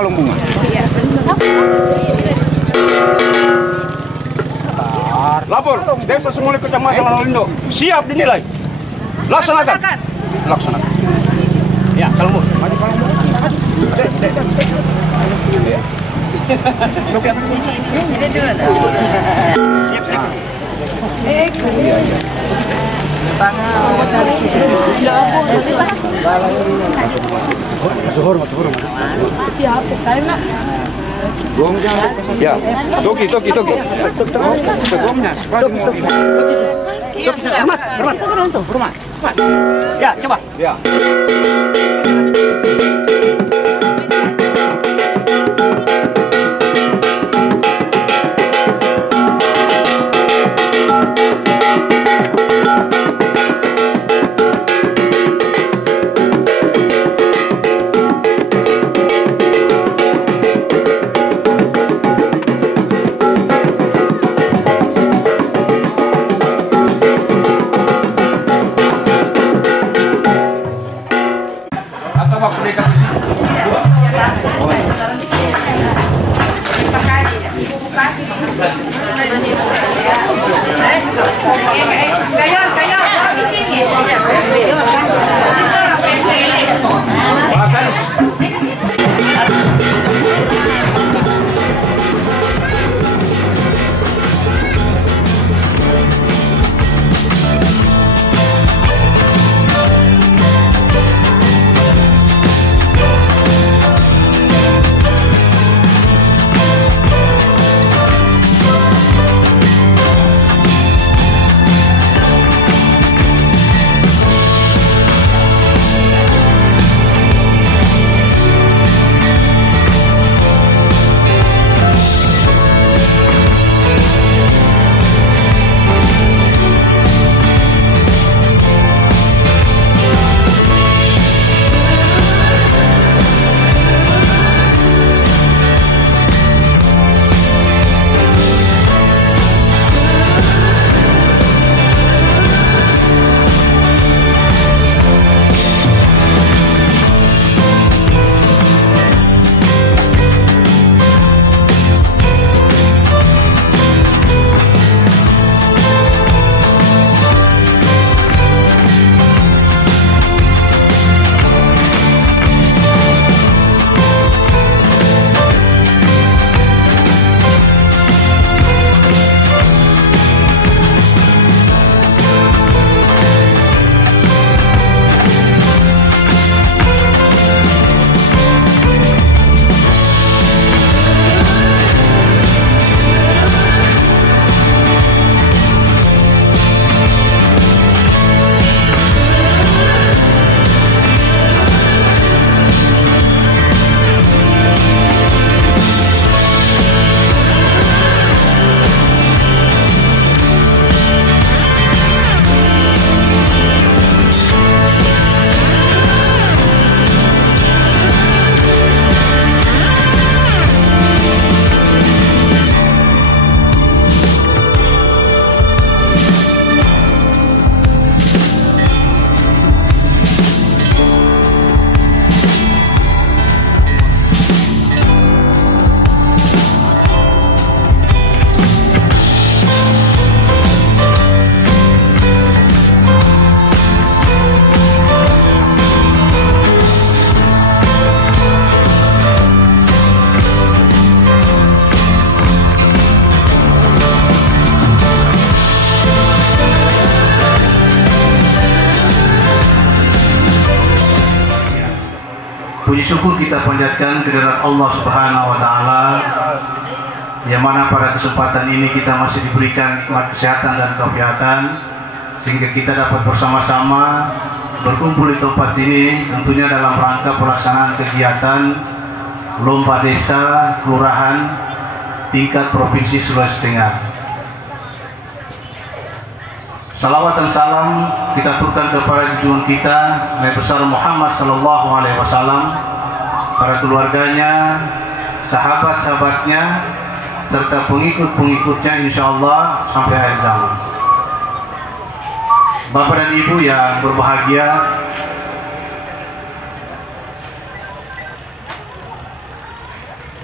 kalung bunga. Lapor, Desa Sumuli Kecamatan Lolindo. Siap dinilai. Laksanakan. Laksanakan. Ya, kalung bunga. Maju kalung bunga. Maju. Siap, siap. Iya, iya. Ya, toki. Hormat. Ya, coba. Ya. Waktu dekat di sini. Puji syukur kita panjatkan kehadirat Allah Subhanahu wa taala, yang mana pada kesempatan ini kita masih diberikan nikmat kesehatan dan kegiatan sehingga kita dapat bersama-sama berkumpul di tempat ini, tentunya dalam rangka pelaksanaan kegiatan lomba desa kelurahan tingkat provinsi Sulawesi Tengah. Salawat dan salam kita aturkan kepada junjungan kita Nabi besar Muhammad sallallahu alaihi wasallam, para keluarganya, sahabat-sahabatnya, serta pengikut-pengikutnya insyaallah sampai akhir zaman. Bapak dan Ibu yang berbahagia,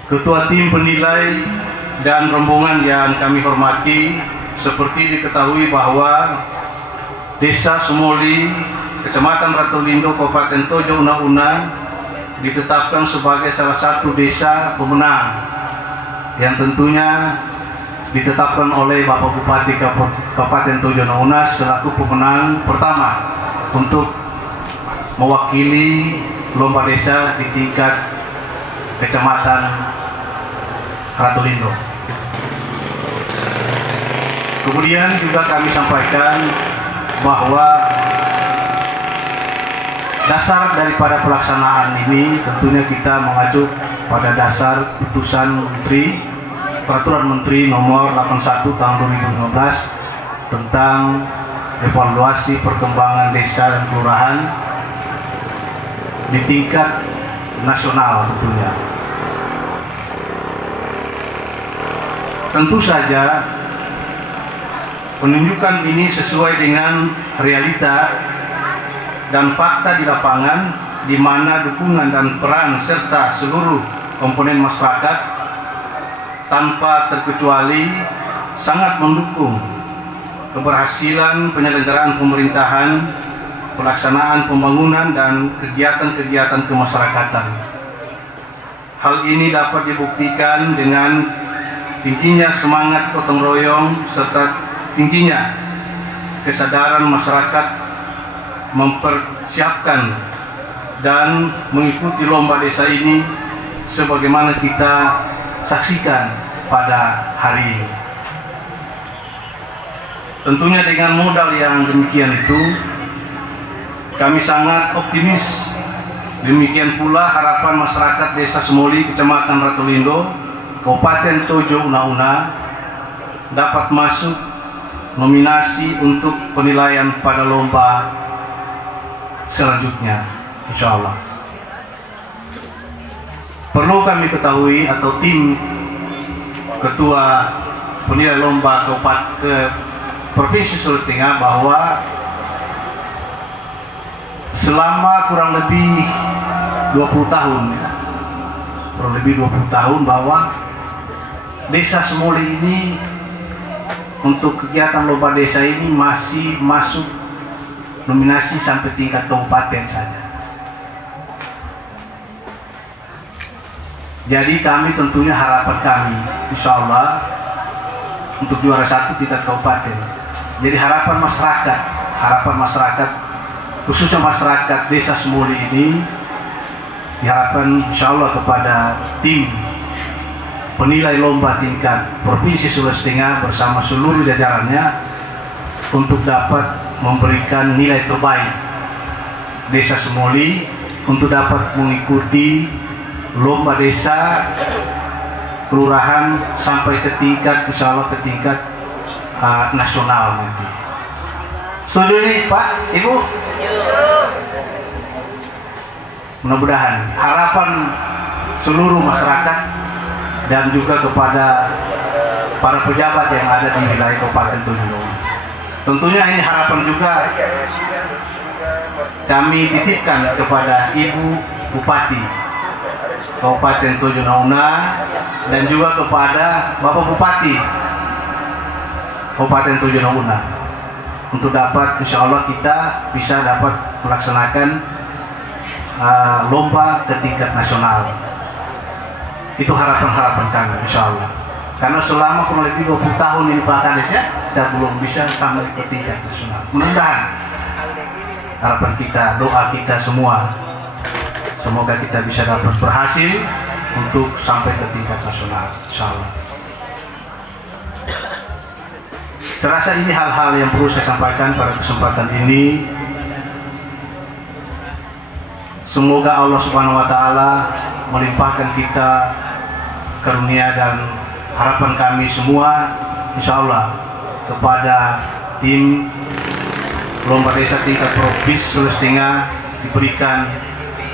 Ketua tim penilai dan rombongan yang kami hormati, seperti diketahui bahwa Desa Sumoli, Kecamatan Ratulindo, Kabupaten Tojo Una-Una ditetapkan sebagai salah satu desa pemenang yang tentunya ditetapkan oleh Bapak Bupati Kabupaten Tojo Una selaku pemenang pertama untuk mewakili lomba desa di tingkat Kecamatan Ratulindo. Kemudian juga kami sampaikan bahwa dasar daripada pelaksanaan ini tentunya kita mengacu pada dasar putusan Menteri Peraturan Menteri Nomor 81 Tahun 2015 tentang evaluasi perkembangan desa dan kelurahan di tingkat nasional tentunya. Tentu saja penunjukan ini sesuai dengan realita dan fakta di lapangan, di mana dukungan dan peran serta seluruh komponen masyarakat tanpa terkecuali sangat mendukung keberhasilan penyelenggaraan pemerintahan, pelaksanaan pembangunan dan kegiatan-kegiatan kemasyarakatan. Hal ini dapat dibuktikan dengan tingginya semangat gotong royong serta tingginya kesadaran masyarakat mempersiapkan dan mengikuti lomba desa ini sebagaimana kita saksikan pada hari ini. Tentunya dengan modal yang demikian itu, kami sangat optimis. Demikian pula harapan masyarakat Desa Sumoli, Kecamatan Ratulindo, Kabupaten Tojo Una-Una dapat masuk nominasi untuk penilaian pada lomba selanjutnya, insya Allah. Perlu kami ketahui atau tim ketua penilai lomba ke Provinsi Sulawesi Tengah bahwa selama kurang lebih 20 tahun ya, kurang lebih 20 tahun bahwa Desa Sumoli ini untuk kegiatan lomba desa ini masih masuk nominasi sampai tingkat kabupaten saja. Jadi kami tentunya harapan kami insya Allah untuk juara satu tingkat kabupaten. Jadi harapan masyarakat khususnya masyarakat Desa Sumoli ini diharapkan insya Allah kepada tim penilai lomba tingkat Provinsi Sulawesi Tengah bersama seluruh jajarannya untuk dapat memberikan nilai terbaik Desa Sumoli untuk dapat mengikuti lomba desa kelurahan sampai ke tingkat insya Allah ke tingkat nasional nanti. Setuju nih Pak, Ibu? Mudah-mudahan harapan seluruh masyarakat dan juga kepada para pejabat yang ada di wilayah Kabupaten Tojo. Tentunya ini harapan juga kami titipkan kepada Ibu Bupati Kabupaten Tojo Una dan juga kepada Bapak Bupati Kabupaten Tojo Una untuk dapat insya Allah kita bisa dapat melaksanakan lomba ke tingkat nasional. Itu harapan-harapan kami insya Allah. Karena selama kurang lebih 20 tahun ini Pak Kades ya, kita belum bisa sampai ke tingkat nasional. Mudah-mudahan harapan kita, doa kita semua, semoga kita bisa dapat berhasil untuk sampai ke tingkat nasional insya Allah. Serasa ini hal-hal yang perlu saya sampaikan pada kesempatan ini. Semoga Allah Subhanahu wa Ta'ala melimpahkan kita karunia dan harapan kami semua insya Allah kepada tim lomba desa tingkat Provinsi Sulawesi Tengah diberikan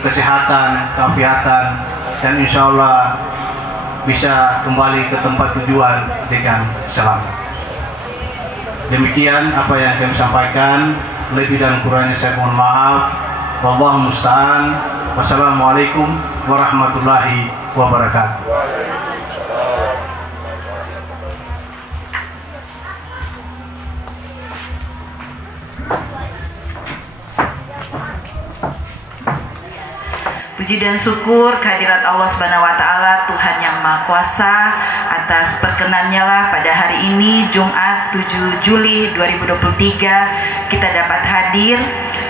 kesehatan, keafiatan, dan insya Allah bisa kembali ke tempat tujuan dengan selamat. Demikian apa yang kami sampaikan, lebih dan kurangnya saya mohon maaf. Wallahu musta'an. Wassalamualaikum warahmatullahi wabarakatuh. Puji dan syukur kehadirat Allah Subhanahu wa Ta'ala, Tuhan yang Maha Kuasa, atas perkenannya lah pada hari ini Jumat 7 Juli 2023 kita dapat hadir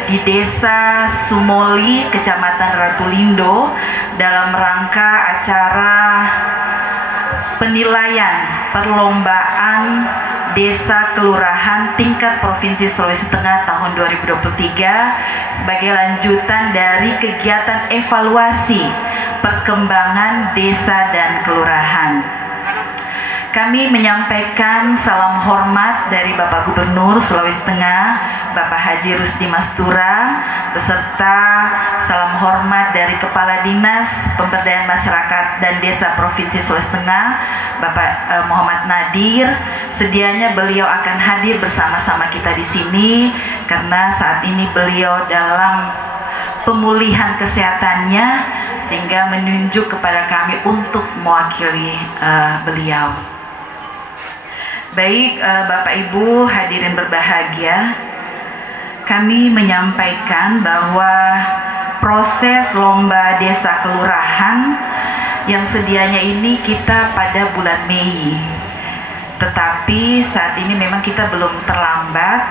di Desa Sumoli, Kecamatan Ratulindo dalam rangka acara penilaian perlombaan Desa Kelurahan tingkat Provinsi Sulawesi Tengah tahun 2023 sebagai lanjutan dari kegiatan evaluasi perkembangan desa dan kelurahan. Kami menyampaikan salam hormat dari Bapak Gubernur Sulawesi Tengah, Bapak Haji Rusdi Mastura, beserta salam hormat dari Kepala Dinas Pemberdayaan Masyarakat dan Desa Provinsi Sulawesi Tengah, Bapak Muhammad Nadir. Sedianya beliau akan hadir bersama-sama kita di sini karena saat ini beliau dalam pemulihan kesehatannya sehingga menunjuk kepada kami untuk mewakili beliau. Baik, Bapak Ibu hadirin berbahagia, kami menyampaikan bahwa proses lomba desa kelurahan yang sedianya ini kita pada bulan Mei, tetapi saat ini memang kita belum terlambat,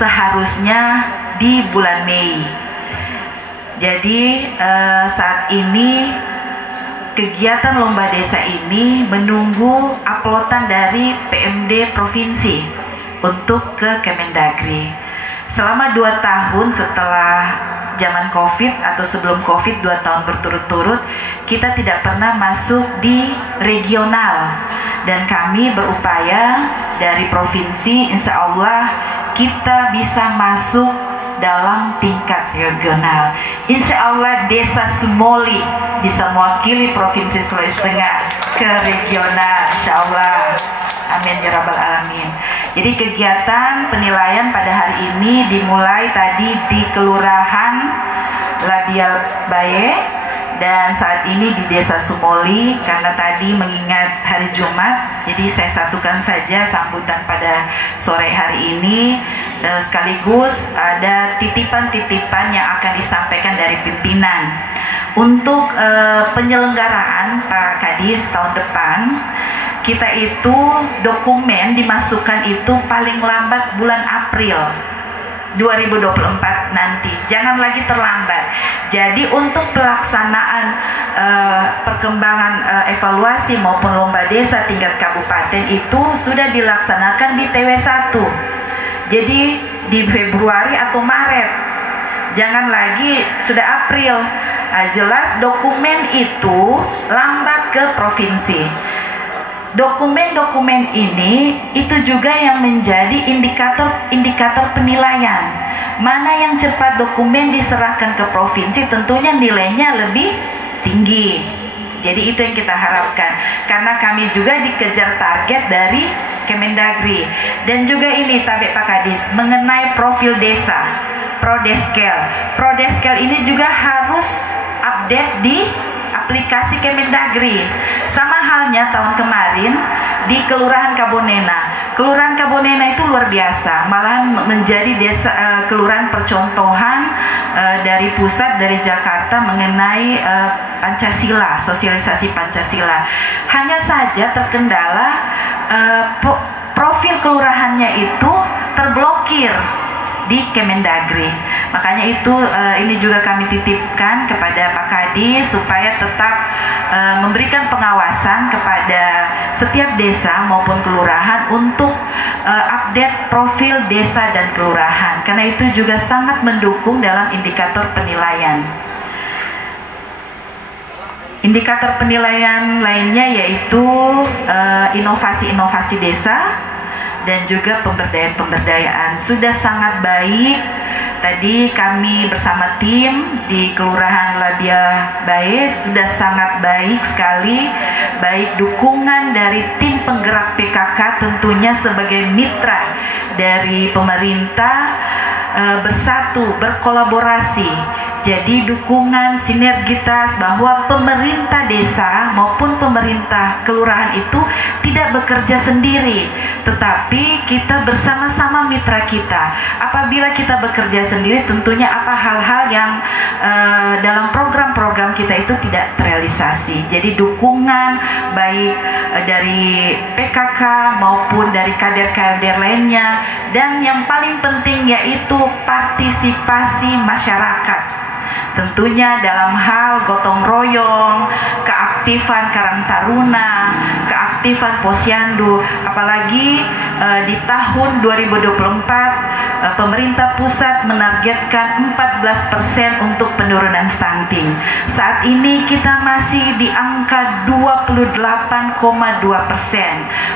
seharusnya di bulan Mei. Jadi saat ini kegiatan lomba desa ini menunggu uploadan dari PMD Provinsi untuk ke Kemendagri. Selama 2 tahun setelah zaman COVID atau sebelum COVID 2 tahun berturut-turut, kita tidak pernah masuk di regional. Dan kami berupaya dari provinsi, insya Allah kita bisa masuk dalam tingkat regional. Insya Allah Desa Sumoli bisa mewakili Provinsi Sulawesi Tengah ke regional, insya Allah. Amin ya rabbal alamin. Jadi kegiatan penilaian pada hari ini dimulai tadi di Kelurahan Labial Baye dan saat ini di Desa Sumoli. Karena tadi mengingat hari Jumat, jadi saya satukan saja sambutan pada sore hari ini. Sekaligus ada titipan-titipan yang akan disampaikan dari pimpinan. Untuk penyelenggaraan Pak Kadis tahun depan, kita itu dokumen dimasukkan itu paling lambat bulan April 2024 nanti, jangan lagi terlambat. Jadi untuk pelaksanaan perkembangan evaluasi maupun lomba desa tingkat kabupaten itu sudah dilaksanakan di TW1. Jadi di Februari atau Maret, jangan lagi sudah April. Jelas dokumen itu lambat ke provinsi. Dokumen-dokumen ini itu juga yang menjadi indikator penilaian. Mana yang cepat dokumen diserahkan ke provinsi tentunya nilainya lebih tinggi. Jadi itu yang kita harapkan. Karena kami juga dikejar target dari Kemendagri. Dan juga ini Pak Kadis mengenai profil desa, Prodeskel. Prodeskel ini juga harus update di aplikasi Kemendagri. Sama halnya tahun kemarin di Kelurahan Kabonena. Kelurahan Kabonena itu luar biasa, malahan menjadi desa kelurahan percontohan dari pusat, dari Jakarta mengenai Pancasila, sosialisasi Pancasila. Hanya saja terkendala profil kelurahannya itu terblokir di Kemendagri. Makanya itu ini juga kami titipkan kepada Pak Kadis supaya tetap memberikan pengawasan kepada setiap desa maupun kelurahan untuk update profil desa dan kelurahan, karena itu juga sangat mendukung dalam indikator penilaian. Indikator penilaian lainnya yaitu inovasi-inovasi desa dan juga pemberdayaan sudah sangat baik. Tadi kami bersama tim di Kelurahan Labia Bae sudah sangat baik sekali, baik dukungan dari tim penggerak PKK tentunya sebagai mitra dari pemerintah, bersatu, berkolaborasi. Jadi dukungan sinergitas bahwa pemerintah desa maupun pemerintah kelurahan itu tidak bekerja sendiri, tetapi kita bersama-sama mitra kita. Apabila kita bekerja sendiri, tentunya apa hal-hal yang dalam program-program kita itu tidak terrealisasi. Jadi dukungan baik dari PKK maupun dari kader-kader lainnya, dan yang paling penting yaitu partisipasi masyarakat. Tentunya dalam hal gotong royong, keaktifan Karang Taruna, keaktifan Posyandu, apalagi di tahun 2024 pemerintah pusat menargetkan 14% untuk penurunan stunting. Saat ini kita masih di angka 28,2%.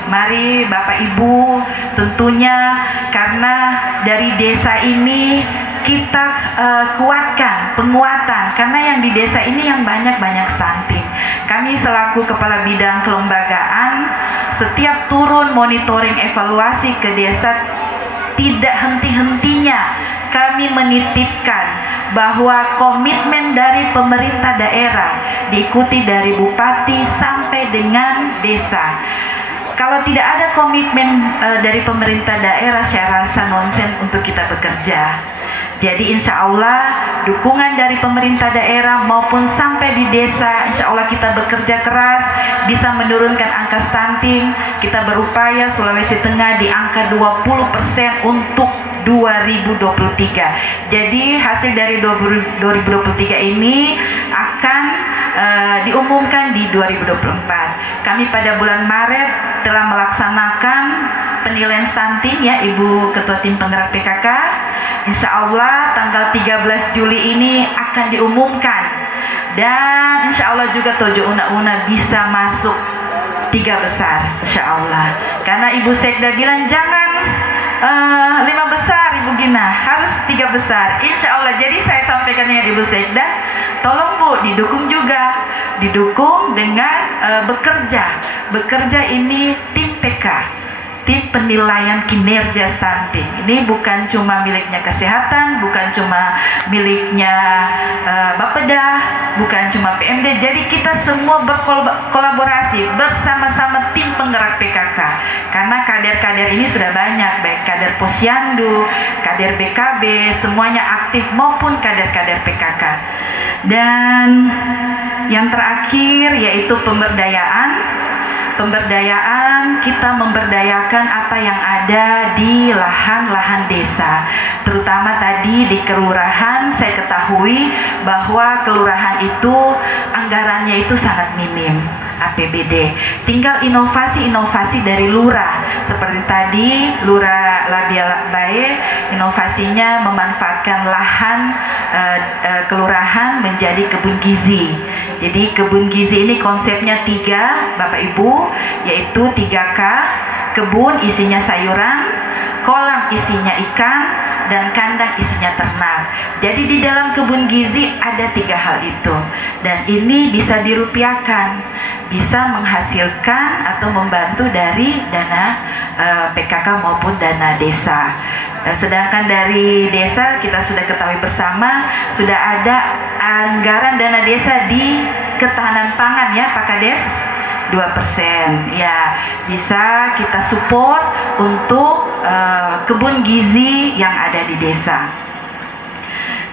Mari Bapak Ibu, tentunya karena dari desa ini kita kuatkan penguatan, karena yang di desa ini yang banyak stunting. Kami selaku kepala bidang kelembagaan setiap turun monitoring evaluasi ke desa, tidak henti-hentinya kami menitipkan bahwa komitmen dari pemerintah daerah diikuti dari bupati sampai dengan desa. Kalau tidak ada komitmen dari pemerintah daerah, saya rasa nonsen untuk kita bekerja. Jadi insya Allah dukungan dari pemerintah daerah maupun sampai di desa, insya Allah kita bekerja keras bisa menurunkan angka stunting. Kita berupaya Sulawesi Tengah di angka 20% untuk 2023. Jadi hasil dari 2023 ini akan diumumkan di 2024. Kami pada bulan Maret telah melaksanakan penilaian stunting ya Ibu Ketua Tim Penggerak PKK. Insya Allah tanggal 13 Juli ini akan diumumkan, dan insya Allah juga Tojo Una-Una bisa masuk 3 besar insya Allah. Karena Ibu Sekda bilang jangan 5 besar Ibu Gina, harus 3 besar insya Allah. Jadi saya sampaikan dengan Ibu Sekda, tolong Bu didukung juga, didukung dengan bekerja ini tim PK, tim penilaian kinerja stunting. Ini bukan cuma miliknya kesehatan, bukan cuma miliknya Bapeda, bukan cuma PMD. Jadi kita semua berkolaborasi bersama-sama tim penggerak PKK. Karena kader-kader ini sudah banyak, baik kader Posyandu, kader BKB, semuanya aktif maupun kader-kader PKK. Dan yang terakhir yaitu pemberdayaan. Pemberdayaan, kita memberdayakan apa yang ada di lahan-lahan desa. Terutama tadi di kelurahan, saya ketahui bahwa kelurahan itu anggarannya itu sangat minim APBD. Tinggal inovasi-inovasi dari lurah. Seperti tadi Lurah Labial Bae, inovasinya memanfaatkan lahan kelurahan menjadi kebun gizi. Jadi kebun gizi ini konsepnya 3 Bapak Ibu, yaitu 3K, kebun isinya sayuran, kolam isinya ikan, dan kandang isinya ternak. Jadi di dalam kebun gizi ada 3 hal itu, dan ini bisa dirupiahkan, bisa menghasilkan atau membantu dari dana PKK maupun dana desa. Sedangkan dari desa kita sudah ketahui bersama, sudah ada anggaran dana desa di ketahanan pangan ya Pak Kades, 2%. Ya, bisa kita support untuk kebun gizi yang ada di desa.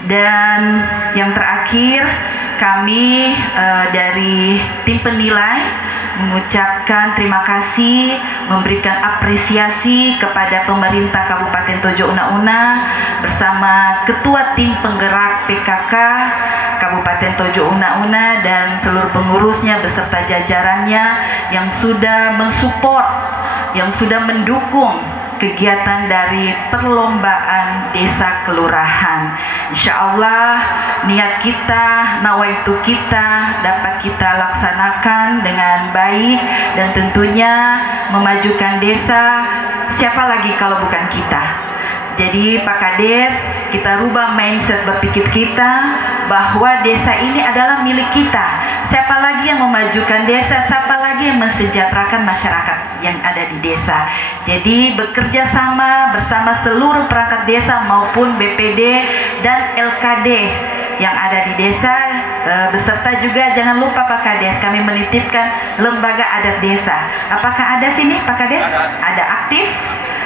Dan yang terakhir, kami dari tim penilai mengucapkan terima kasih, memberikan apresiasi kepada pemerintah Kabupaten Tojo Una-Una bersama Ketua Tim Penggerak PKK Kabupaten Tojo Una-Una dan seluruh pengurusnya beserta jajarannya yang sudah mensupport, yang sudah mendukung kegiatan dari perlombaan desa kelurahan. Insya Allah niat kita, nawaitu kita dapat kita laksanakan dengan baik, dan tentunya memajukan desa. Siapa lagi kalau bukan kita? Jadi Pak Kades, kita rubah mindset berpikir kita bahwa desa ini adalah milik kita. Siapa lagi yang memajukan desa? Siapa lagi yang mensejahterakan masyarakat yang ada di desa? Jadi bekerja sama bersama seluruh perangkat desa maupun BPD dan LKD yang ada di desa, beserta juga jangan lupa Pak Kades, kami menitipkan lembaga adat desa. Apakah ada sini Pak Kades? Ada aktif?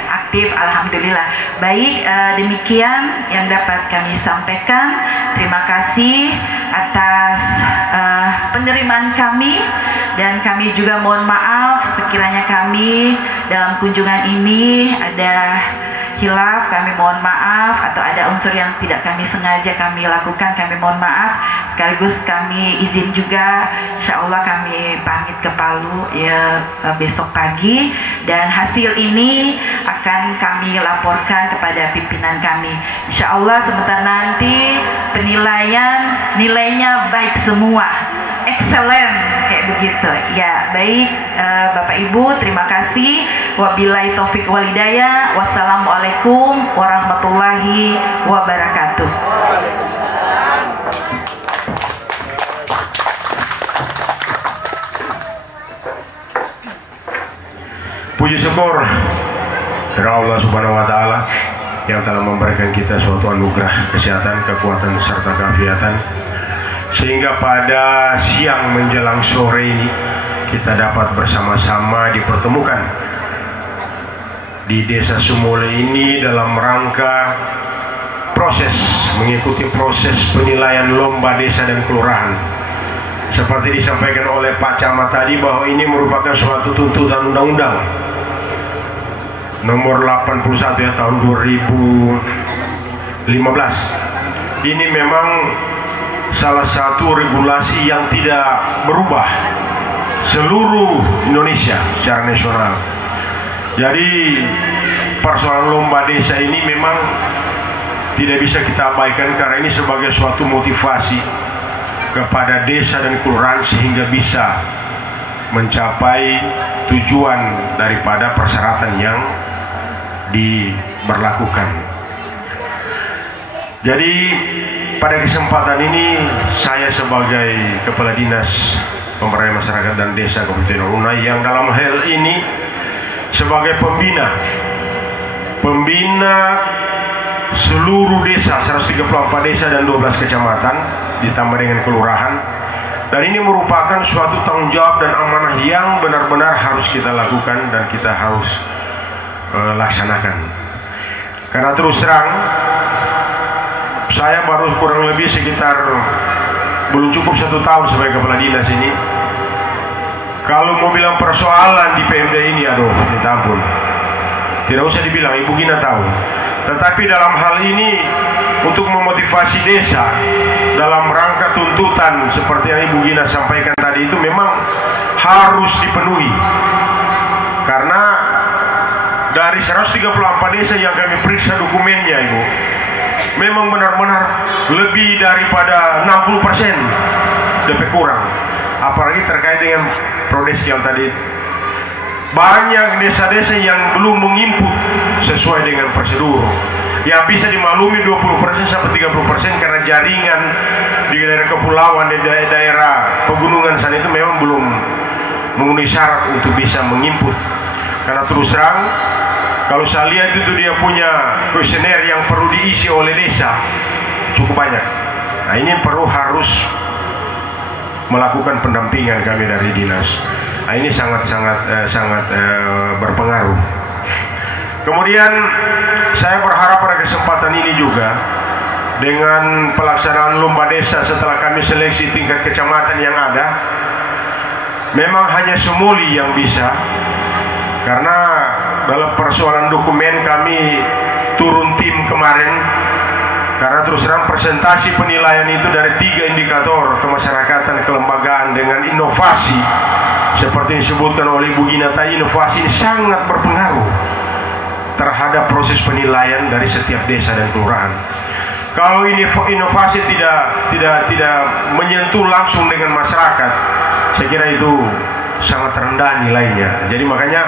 Aktif, alhamdulillah. Baik, demikian yang dapat kami sampaikan. Terima kasih atas penerimaan kami, dan kami juga mohon maaf sekiranya kami dalam kunjungan ini ada hilaf, kami mohon maaf, atau ada unsur yang tidak kami sengaja kami lakukan, kami mohon maaf. Sekaligus kami izin juga, insya Allah kami pamit ke Palu ya besok pagi, dan hasil ini akan kami laporkan kepada pimpinan kami. Insya Allah sebentar nanti penilaian nilainya baik semua, excellent kayak begitu. Ya baik, Bapak Ibu terima kasih. Wabillahi taufik walhidayah. Wassalamualaikum warahmatullahi wabarakatuh. Puji syukur kepada Allah Subhanahu wa Ta'ala yang telah memberikan kita suatu anugerah kesehatan, kekuatan serta keafiatan, sehingga pada siang menjelang sore ini kita dapat bersama-sama dipertemukan di Desa Sumole ini dalam rangka mengikuti proses penilaian lomba desa dan kelurahan. Seperti disampaikan oleh Pak Camat tadi, bahwa ini merupakan suatu tuntutan undang-undang nomor 81 ya tahun 2015. Ini memang salah satu regulasi yang tidak berubah seluruh Indonesia secara nasional. Jadi persoalan lomba desa ini memang tidak bisa kita abaikan, karena ini sebagai suatu motivasi kepada desa dan kelurahan sehingga bisa mencapai tujuan daripada persyaratan yang diberlakukan. Jadi pada kesempatan ini saya sebagai Kepala Dinas Pemberdayaan Masyarakat dan Desa Kabupaten Orunai, yang dalam hal ini sebagai pembina seluruh desa, 134 desa dan 12 kecamatan ditambah dengan kelurahan, dan ini merupakan suatu tanggung jawab dan amanah yang benar-benar harus kita lakukan dan kita harus laksanakan. Karena terus terang saya baru kurang lebih sekitar belum cukup 1 tahun sebagai kepala dinas ini. Kalau mau bilang persoalan di PMD ini, aduh minta ampun, tidak usah dibilang, Ibu Gina tahu. Tetapi dalam hal ini untuk memotivasi desa dalam rangka tuntutan seperti yang Ibu Gina sampaikan tadi itu memang harus dipenuhi. Karena dari 134 desa yang kami periksa dokumennya, Ibu, memang benar-benar lebih daripada 60% lebih kurang. Apalagi terkait dengan prodesial tadi, banyak desa-desa yang belum menginput sesuai dengan prosedur. Ya bisa dimaklumi 20% sampai 30% karena jaringan di daerah kepulauan, di daerah pegunungan sana itu memang belum memenuhi syarat untuk bisa menginput. Karena terus terang, kalau saya lihat itu dia punya kuesioner yang perlu diisi oleh desa cukup banyak. Nah ini harus melakukan pendampingan kami dari dinas. Nah ini sangat berpengaruh. Kemudian saya berharap pada kesempatan ini juga dengan pelaksanaan lomba desa setelah kami seleksi tingkat kecamatan yang ada, memang hanya Sumoli yang bisa, karena dalam persoalan dokumen kami turun tim kemarin, karena terus terang presentasi penilaian itu dari 3 indikator kemasyarakatan, kelembagaan dengan inovasi seperti disebutkan oleh Ibu Gina tadi. Inovasi ini sangat berpengaruh terhadap proses penilaian dari setiap desa dan kelurahan. Kalau ini inovasi tidak menyentuh langsung dengan masyarakat, saya kira itu sangat rendah nilainya. Jadi makanya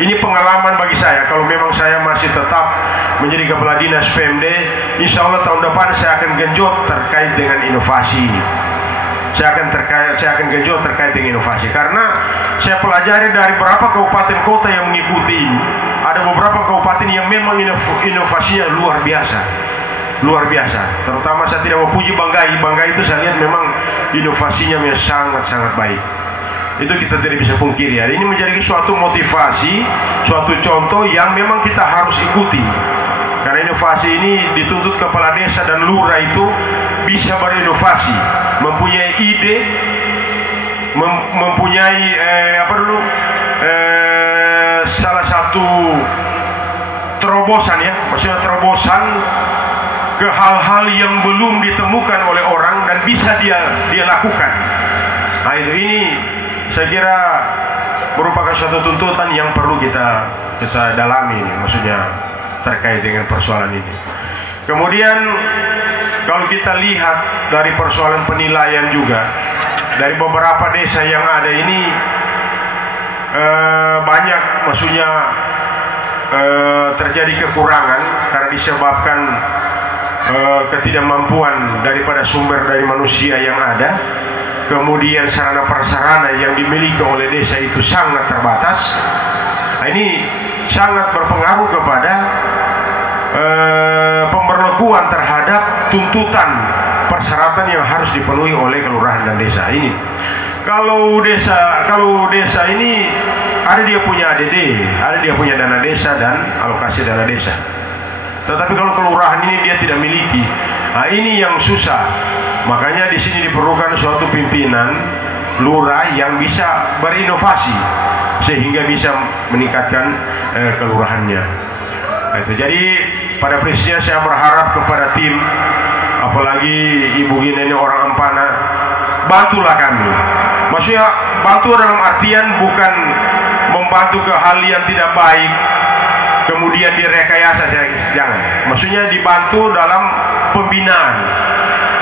ini pengalaman bagi saya. Kalau memang saya masih tetap menjadi kepala dinas PMD, insya Allah tahun depan saya akan genjot terkait dengan inovasi. Saya akan genjot terkait dengan inovasi, karena saya pelajari dari beberapa kabupaten kota yang mengikuti ini, ada beberapa kabupaten yang memang inovasinya luar biasa. luar biasa. Terutama saya tidak mau puji Banggai itu saya lihat memang inovasinya memang sangat-sangat baik. Itu kita tidak bisa pungkiri. Ini menjadi suatu motivasi, suatu contoh yang memang kita harus ikuti. Karena inovasi ini dituntut kepala desa dan lurah itu bisa berinovasi, mempunyai ide, mempunyai salah satu terobosan ya, maksudnya terobosan ke hal-hal yang belum ditemukan oleh orang dan bisa dia lakukan. Nah ini saya kira merupakan suatu tuntutan yang perlu kita dalami, maksudnya terkait dengan persoalan ini. Kemudian kalau kita lihat dari persoalan penilaian juga, dari beberapa desa yang ada ini banyak maksudnya terjadi kekurangan karena disebabkan ketidakmampuan daripada sumber dari manusia yang ada. Kemudian sarana prasarana yang dimiliki oleh desa itu sangat terbatas. Nah, ini sangat berpengaruh kepada pemberlakuan terhadap tuntutan persyaratan yang harus dipenuhi oleh kelurahan dan desa ini. Kalau desa ini ada dia punya ADD, ada dia punya dana desa dan alokasi dana desa. Tetapi kalau kelurahan ini dia tidak miliki, nah ini yang susah. Makanya di sini diperlukan suatu pimpinan lurah yang bisa berinovasi sehingga bisa meningkatkan kelurahannya. Itu. Jadi pada prinsipnya saya berharap kepada tim, apalagi Ibu Gina ini orang Ampana, bantulah kami. Maksudnya bantu dalam artian bukan membantu ke hal yang tidak baik kemudian direkayasa, jangan. Maksudnya dibantu dalam pembinaan.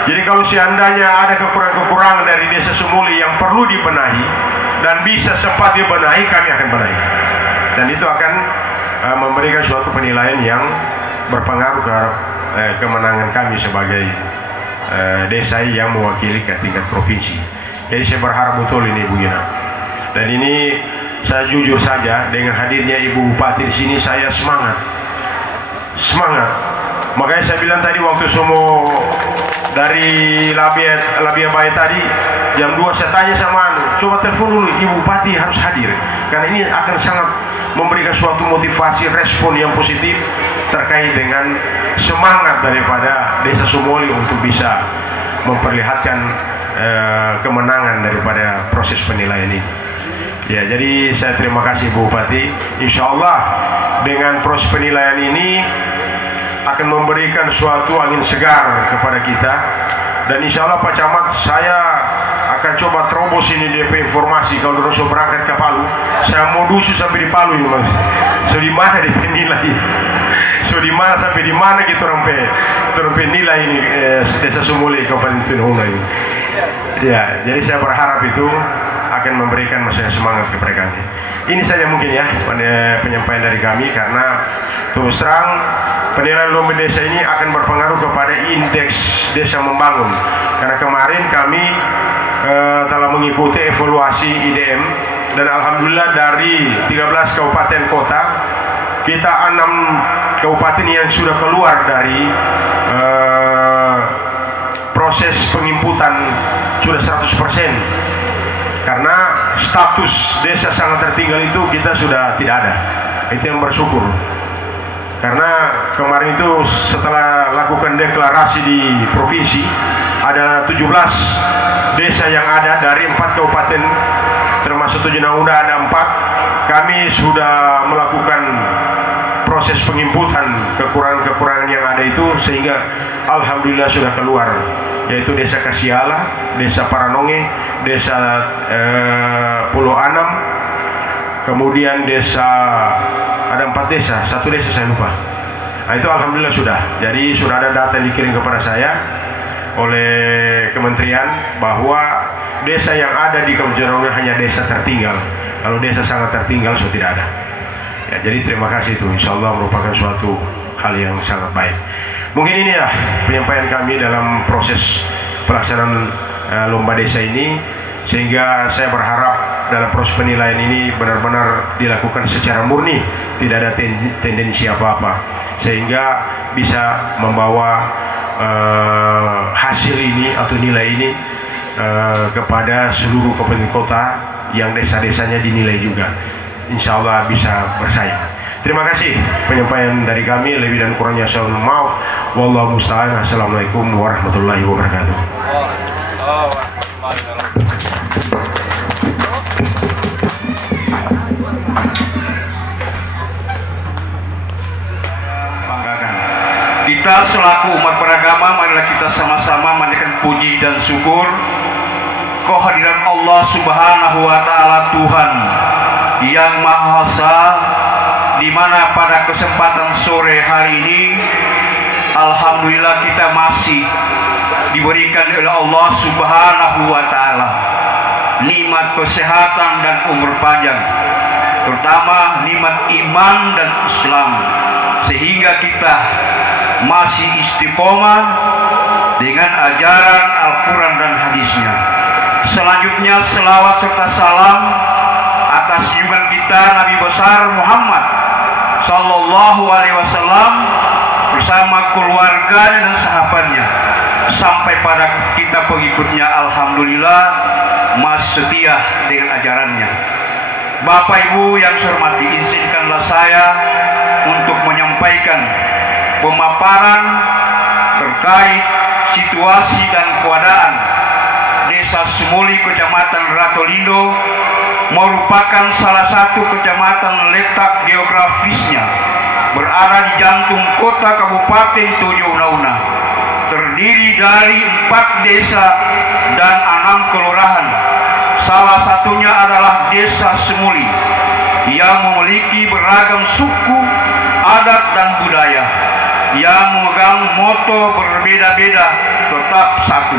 Jadi kalau seandainya ada kekurangan-kekurangan dari desa Sumuli yang perlu dibenahi dan bisa sempat dibenahi, kami akan benahi. Dan itu akan memberikan suatu penilaian yang berpengaruh ke kemenangan kami sebagai desa yang mewakili ke tingkat provinsi. Jadi saya berharap betul ini Ibu Gina. Dan ini saya jujur saja dengan hadirnya Ibu Bupati di sini saya semangat. Makanya saya bilang tadi waktu semua dari Labia Bayi tadi jam 2 saya tanya sama coba telepon dulu Ibu Bupati harus hadir karena ini akan sangat memberikan suatu motivasi respon yang positif terkait dengan semangat daripada desa Sumoli untuk bisa memperlihatkan kemenangan daripada proses penilaian ini. Ya, jadi saya terima kasih Bu Bupati. Insya Allah dengan proses penilaian ini akan memberikan suatu angin segar kepada kita. Dan insya Allah Pak Camat, saya akan coba terobos ini DP informasi kalau Rosso berangkat ke Palu. Saya mau dusu sampai di Palu ini Mas. So di mana DP nilai? So di mana sampai di mana gitu sampai nilai ini desa Sumuli Kabupaten Tunahuna ini. Ya, jadi saya berharap itu akan memberikan maksudnya semangat kepada kami. Ini saja mungkin ya penyampaian dari kami karena terus terang penilaian lomba desa ini akan berpengaruh kepada indeks desa membangun. Karena kemarin kami telah mengikuti evaluasi IDM dan alhamdulillah dari 13 kabupaten kota kita 6 kabupaten yang sudah keluar dari proses penginputan sudah 100%. Karena status desa sangat tertinggal itu kita sudah tidak ada. Itu yang bersyukur. Karena kemarin itu setelah lakukan deklarasi di provinsi ada 17 desa yang ada dari 4 kabupaten termasuk Tunahuna ada 4. Kami sudah melakukan proses pengimputan kekurangan-kekurangan yang ada itu sehingga alhamdulillah sudah keluar, yaitu desa Kasiala, desa Paranonge, desa Pulau Anam, kemudian desa ada 4 desa, 1 desa saya lupa. Nah itu alhamdulillah sudah. Jadi sudah ada data yang dikirim kepada saya oleh kementerian bahwa desa yang ada di Kabupaten hanya desa tertinggal. Kalau desa sangat tertinggal sudah tidak ada. Ya, jadi terima kasih itu. Insya Allah merupakan suatu hal yang sangat baik. Mungkin ini ya penyampaian kami dalam proses pelaksanaan lomba desa ini, sehingga saya berharap dalam proses penilaian ini benar-benar dilakukan secara murni, tidak ada tendensi apa-apa, sehingga bisa membawa hasil ini atau nilai ini kepada seluruh kabupaten kota yang desa-desanya dinilai juga. Insya Allah bisa bersaing. Terima kasih penyampaian dari kami, lebih dan kurangnya saya mohon maaf. Wallahu musta'an. Assalamualaikum warahmatullahi wabarakatuh. Kita selaku umat beragama, marilah kita sama-sama menaikkan puji dan syukur kehadiran Allah Subhanahu wa Ta'ala, Tuhan yang Maha Esa, di mana pada kesempatan sore hari ini alhamdulillah kita masih diberikan oleh Allah Subhanahu wa Ta'ala nikmat kesehatan dan umur panjang, terutama nikmat iman dan Islam, sehingga kita masih istiqomah dengan ajaran Al-Quran dan hadisnya. Selanjutnya selawat serta salam atas junjungan kita Nabi besar Muhammad Sallallahu Alaihi Wasallam bersama keluarganya dan sahabatnya sampai pada kita pengikutnya. Alhamdulillah masih setia dengan ajarannya. Bapak Ibu yang saya hormati, izinkanlah saya untuk menyampaikan pemaparan terkait situasi dan keadaan Desa Sumuli, Kecamatan Ratolindo, merupakan salah satu kecamatan letak geografisnya berada di jantung kota Kabupaten Tojo Una-Una, terdiri dari 4 desa dan 6 kelurahan. Salah satunya adalah Desa Sumuli yang memiliki beragam suku, adat dan budaya, yang memegang moto berbeda-beda tetap satu.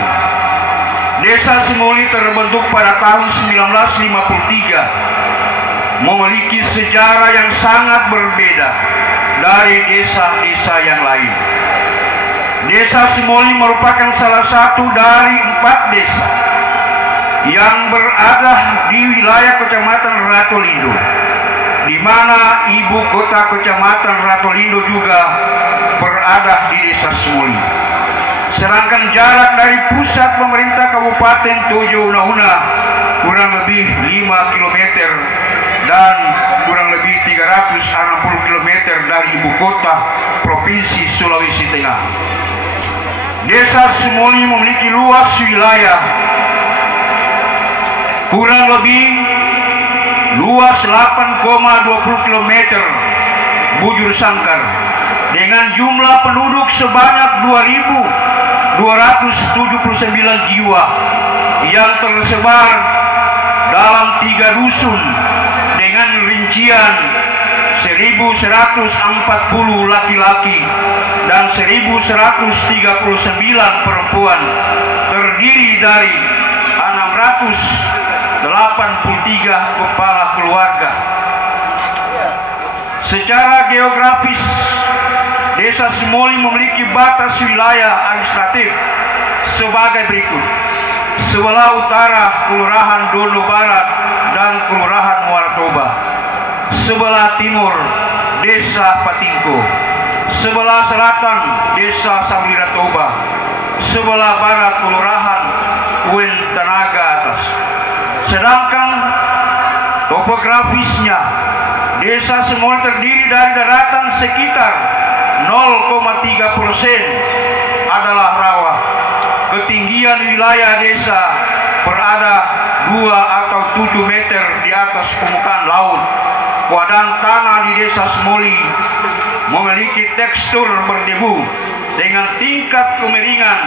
Desa Sumuli terbentuk pada tahun 1953, memiliki sejarah yang sangat berbeda dari desa-desa yang lain. Desa Sumuli merupakan salah satu dari 4 desa yang berada di wilayah Kecamatan Ratolindo, di mana ibu kota Kecamatan Ratolindo juga berada di Desa Sumuli. Sedangkan jarak dari pusat pemerintah Kabupaten Tojo Una-Una kurang lebih 5 km dan kurang lebih 360 km dari ibu kota Provinsi Sulawesi Tengah. Desa Sumuli memiliki luas wilayah kurang lebih luas 8,20 km bujur sangkar, dengan jumlah penduduk sebanyak 2.279 jiwa yang tersebar dalam 3 dusun dengan rincian 1.140 laki-laki dan 1.139 perempuan, terdiri dari 683 kepala keluarga. Secara geografis, Desa Sumuli memiliki batas wilayah administratif sebagai berikut. Sebelah utara Kelurahan Dono Barat dan Kelurahan Muara Toba. Sebelah timur Desa Patingko. Sebelah selatan Desa Samira Toba. Sebelah barat Kelurahan Uin Tenaga Atas. Sedangkan topografisnya, Desa Sumuli terdiri dari daratan sekitar 0,3% adalah rawa. Ketinggian wilayah desa berada 2 atau 7 meter di atas permukaan laut. Keadaan tanah di Desa Sumuli memiliki tekstur berdebu dengan tingkat kemiringan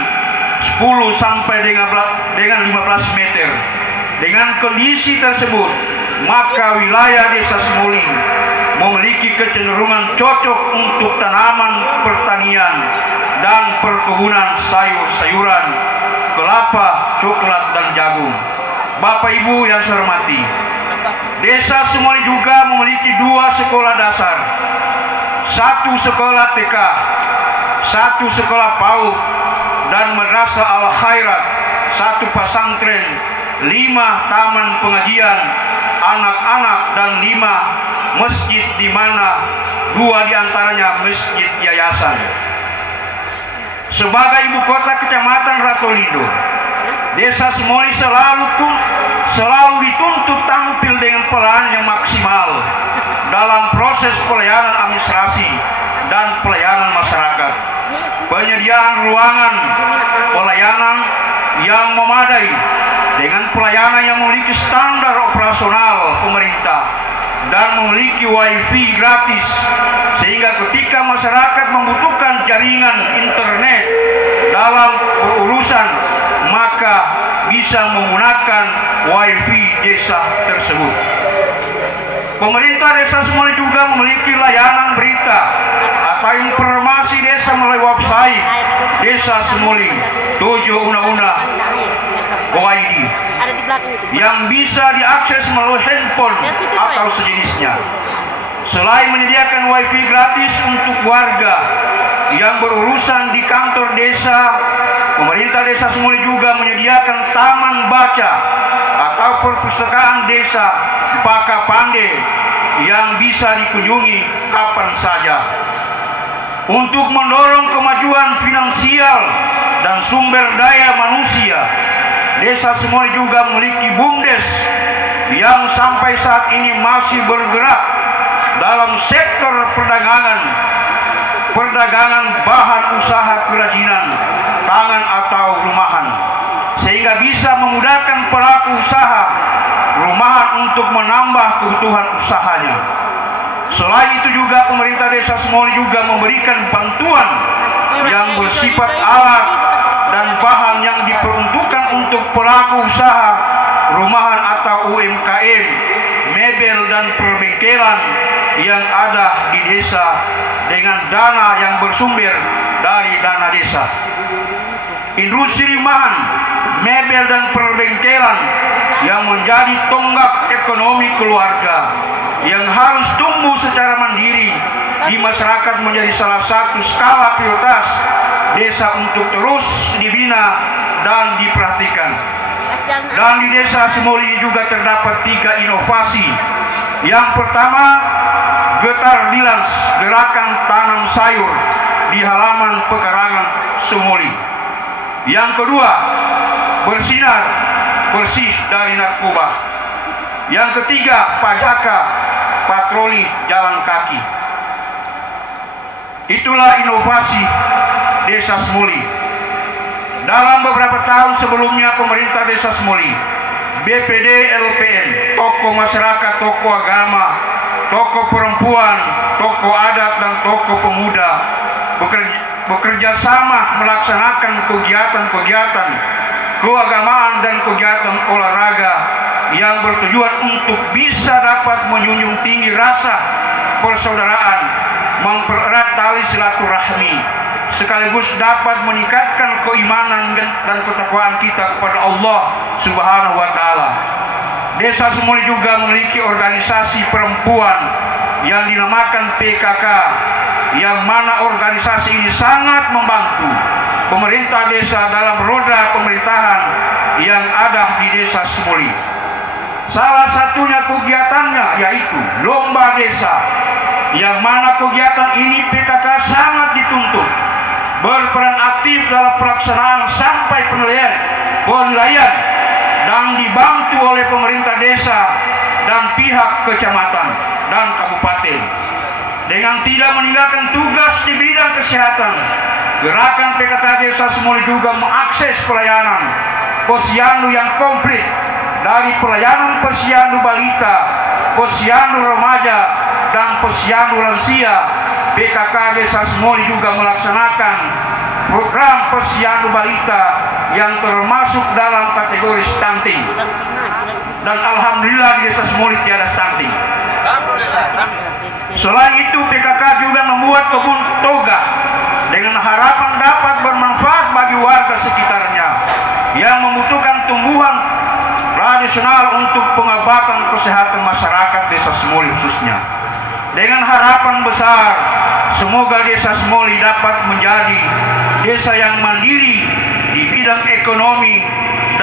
10 sampai dengan 15 meter. Dengan kondisi tersebut, maka wilayah Desa Sumuli memiliki kecenderungan cocok untuk tanaman pertanian dan perkebunan sayur-sayuran, kelapa, coklat, dan jagung. Bapak Ibu yang saya hormati, Desa Sumuli juga memiliki 2 sekolah dasar, 1 sekolah TK, 1 sekolah PAUD, dan Madrasah Al Khairat, 1 pesantren, 5 taman pengajian, anak-anak dan 5 masjid, di mana 2 diantaranya masjid yayasan. Sebagai ibu kota Kecamatan Ratolindo, Desa Semoli selalu dituntut tampil dengan pelayanan yang maksimal dalam proses pelayanan administrasi dan pelayanan masyarakat. Penyediaan ruangan pelayanan yang memadai dengan pelayanan yang memiliki standar operasional pemerintah dan memiliki wifi gratis, sehingga ketika masyarakat membutuhkan jaringan internet dalam urusan maka bisa menggunakan wifi desa tersebut. Pemerintah Desa Semoli juga memiliki layanan berita atau informasi desa melalui website Desa Semoli 7 Una-Una OID yang bisa diakses melalui handphone atau sejenisnya. Selain menyediakan wifi gratis untuk warga yang berurusan di kantor desa, pemerintah Desa Semoli juga menyediakan taman baca atau perpustakaan desa Pakapande yang bisa dikunjungi kapan saja. Untuk mendorong kemajuan finansial dan sumber daya manusia, Desa Semoli juga memiliki BUMDes yang sampai saat ini masih bergerak dalam sektor perdagangan bahan usaha kerajinan tangan atau rumahan, sehingga bisa memudahkan pelaku usaha rumahan untuk menambah kebutuhan usahanya. Selain itu juga pemerintah Desa Semoli juga memberikan bantuan yang bersifat alat dan bahan yang diperuntukkan untuk pelaku usaha rumahan atau UMKM, mebel dan perbengkelan yang ada di desa dengan dana yang bersumber dari dana desa. Industri rumahan, mebel dan perbengkelan yang menjadi tonggak ekonomi keluarga yang harus tumbuh secara mandiri di masyarakat menjadi salah satu skala prioritas desa untuk terus dibina dan diperhatikan. Dan di Desa Semoli juga terdapat 3 inovasi. Yang pertama, Getar Bilans, gerakan tanam sayur di halaman pekarangan Semoli. Yang kedua, Bersinar, bersih dari narkoba. Yang ketiga, Pajaka, patroli jalan kaki. Itulah inovasi Desa Semoli. Dalam beberapa tahun sebelumnya, pemerintah Desa Semoli, BPD, LPN, tokoh masyarakat, tokoh agama, tokoh perempuan, tokoh adat, dan tokoh pemuda bekerja sama melaksanakan kegiatan-kegiatan keagamaan dan kegiatan olahraga yang bertujuan untuk bisa dapat menjunjung tinggi rasa persaudaraan, mempererat tali silaturahmi, sekaligus dapat meningkatkan keimanan dan ketakwaan kita kepada Allah Subhanahu wa Ta'ala. Desa Semoli juga memiliki organisasi perempuan yang dinamakan PKK, yang mana organisasi ini sangat membantu pemerintah desa dalam roda pemerintahan yang ada di Desa Semoli. Salah satunya kegiatannya yaitu Lomba Desa, yang mana kegiatan ini PKK sangat dituntut berperan aktif dalam pelaksanaan sampai penilaian dan dibantu oleh pemerintah desa dan pihak kecamatan dan kabupaten. Dengan tidak meninggalkan tugas di bidang kesehatan, gerakan PKK Desa Semoli juga mengakses pelayanan posyandu yang komplit, dari pelayanan posyandu balita, posyandu remaja, dan posyandu lansia. PKK Desa Semoli juga melaksanakan program posyandu balita yang termasuk dalam kategori stunting. Dan alhamdulillah di Desa Semoli tiada stunting. Selain itu, PKK juga membuat kebun toga dengan harapan dapat bermanfaat bagi warga sekitarnya yang membutuhkan tumbuhan tradisional untuk pengobatan kesehatan masyarakat Desa Semoli khususnya. Dengan harapan besar, semoga Desa Semoli dapat menjadi desa yang mandiri di bidang ekonomi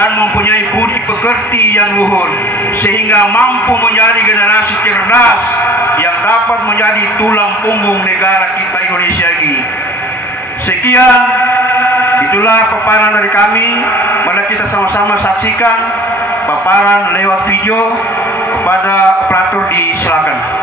dan mempunyai budi pekerti yang luhur, sehingga mampu menjadi generasi cerdas yang dapat menjadi tulang punggung negara kita Indonesia ini. Sekian, itulah paparan dari kami. Mari kita sama-sama saksikan paparan lewat video. Kepada operator disilakan.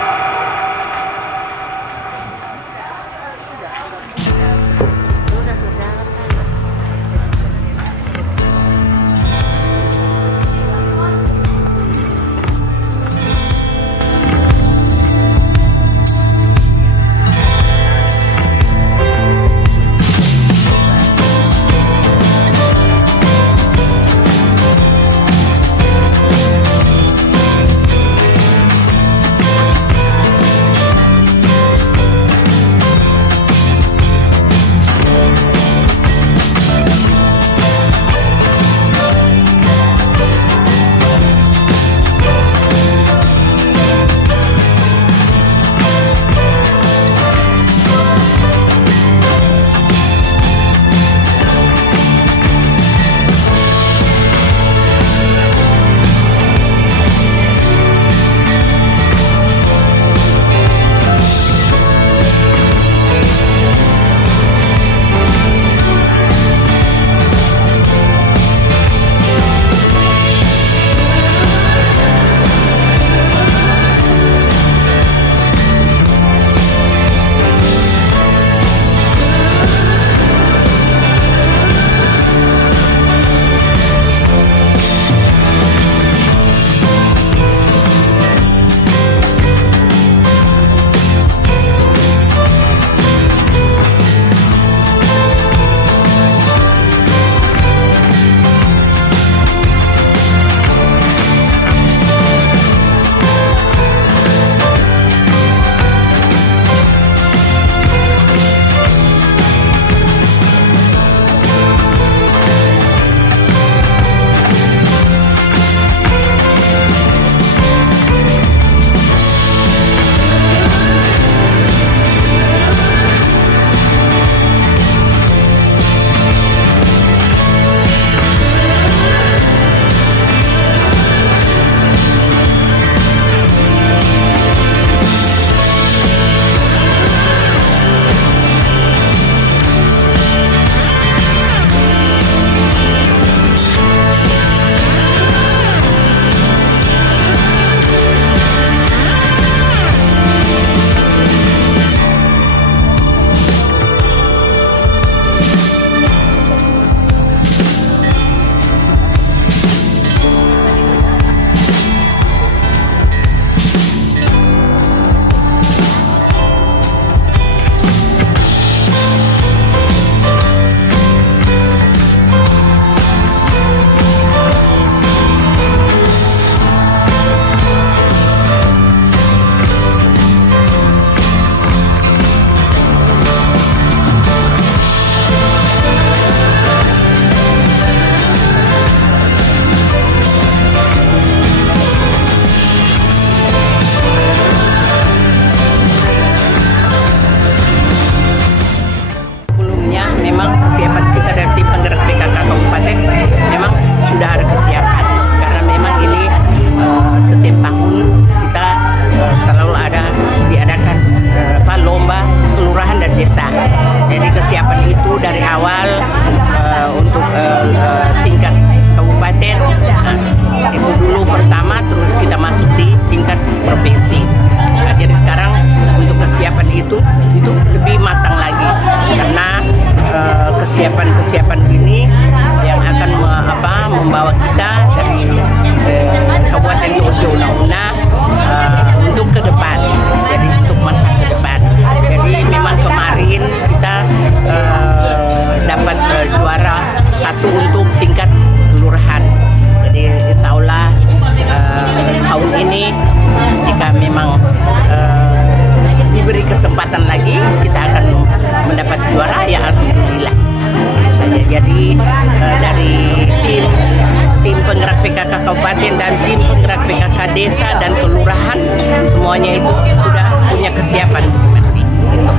desa dan kelurahan semuanya itu sudah punya kesiapan masing-masing gitu.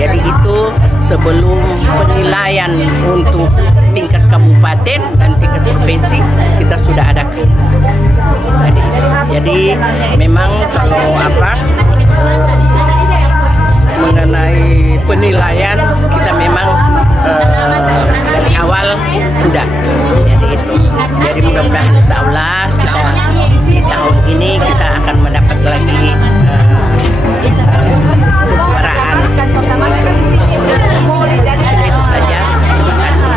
Jadi itu sebelum penilaian untuk tingkat kabupaten dan tingkat provinsi kita sudah adakan. Jadi memang kalau mengenai penilaian kita memang dari awal sudah. Jadi mudah-mudahan insya Allah kita di tahun ini kita akan mendapat lagi kejuaraan. Itu saja. Terima kasih.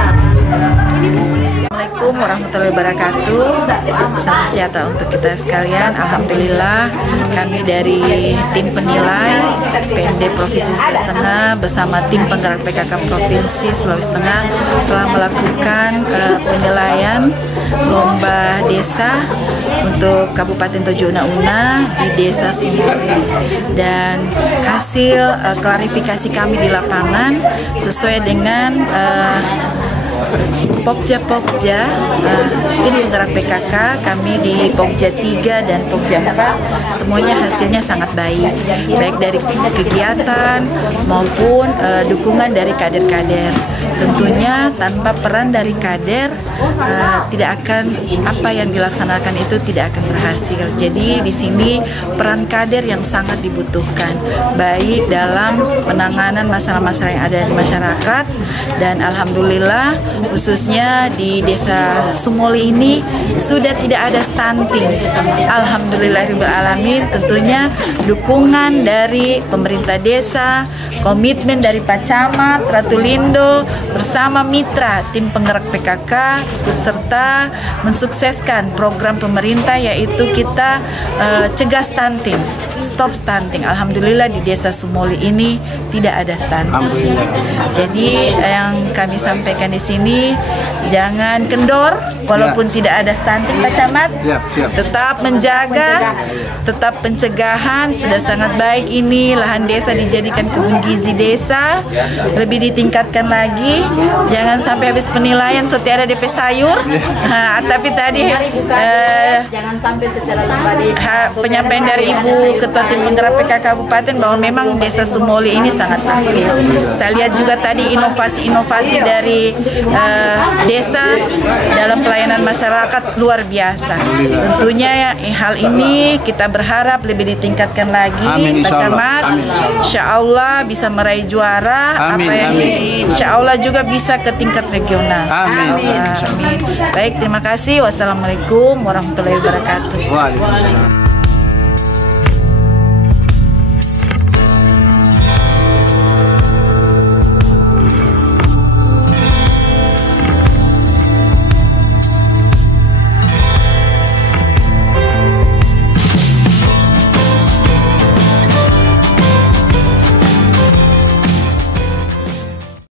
Assalamualaikum warahmatullahi wabarakatuh. Salam sejahtera untuk kita sekalian. Alhamdulillah kami dari tim penilai PMD Provinsi Sulawesi Tengah bersama tim penggerak PKK Provinsi Sulawesi Tengah telah melakukan penilaian lomba desa untuk Kabupaten Tojo Una di Desa Sumoli, dan hasil klarifikasi kami di lapangan sesuai dengan Pokja tim penggerak PKK kami di Pokja 3 dan Pokja 4 semuanya hasilnya sangat baik dari kegiatan maupun dukungan dari kader-kader. Tentunya tanpa peran dari kader tidak akan apa yang dilaksanakan itu tidak akan berhasil. Jadi di sini peran kader yang sangat dibutuhkan baik dalam penanganan masalah-masalah yang ada di masyarakat, dan alhamdulillah khususnya di Desa Sumoli ini sudah tidak ada stunting. Alhamdulillahirrahmanirrahim. Tentunya dukungan dari pemerintah desa, komitmen dari Pak Camat, Ratulindo bersama mitra tim penggerak PKK ikut serta mensukseskan program pemerintah, yaitu kita cegah stunting, stop stunting. Alhamdulillah di Desa Sumoli ini tidak ada stunting. Jadi yang kami sampaikan di sini, jangan kendor walaupun tidak ada stunting, Pak Camat. Tetap menjaga, tetap pencegahan sudah sangat baik. Ini lahan desa dijadikan kebun gizi desa, lebih ditingkatkan lagi. Jangan sampai habis penilaian setiap ada DP sayur. Tapi tadi jangan sampai setelah lomba desa penyampaian dari Ibu Ketua Tim Penggerak PKK Kabupaten bahwa memang Desa Sumoli ini sangat aktif. Saya lihat juga tadi inovasi-inovasi dari desa dalam pelayanan masyarakat luar biasa. Tentunya hal ini kita berharap lebih ditingkatkan lagi, Pak Camat. Insya Allah bisa meraih juara, insya Allah juga bisa ke tingkat regional. Amin. Baik, terima kasih. Wassalamualaikum warahmatullahi wabarakatuh.